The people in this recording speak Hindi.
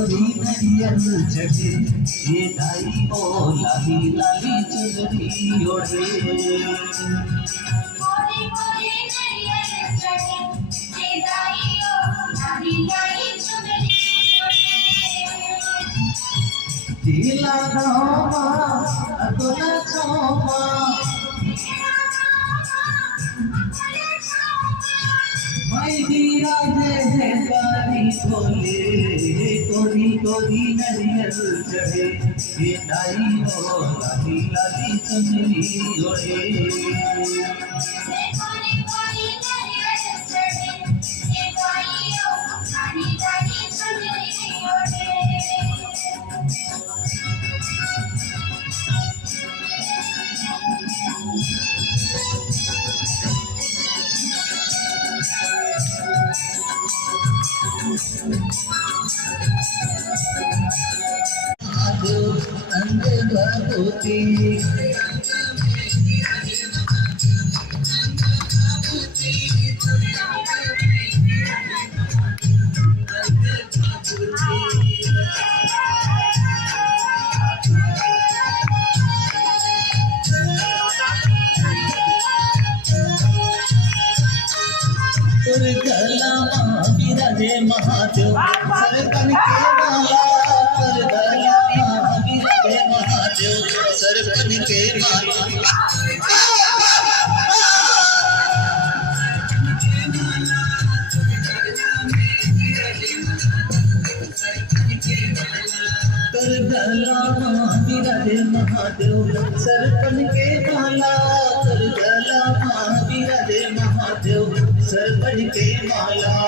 गोरी नरियल चढ़े ये दाई ओ लाली लाली चुनरी ओढ़े गोरी गोरी नरियल चढ़े ये दाई ओ लाली लाली चुनरी ओढ़े दिला गावा अगला चौमा भाई वीरा जय कारी बोले कोरी कोरी नरियल चढ़े ये दाई ओ लाली लाली चुनरी ओढ़े गोरी गोरी नरियल चढ़े ये दाई ओ लाली लाली चुनरी ओढ़े अंग भगवती गला विराजे महादेव सरकन के माला कर गला विराजे महादेव सरकन के माला कर गला विराजे महादेव सरकन के माला कर गला विराजे महादेव सरकन के माला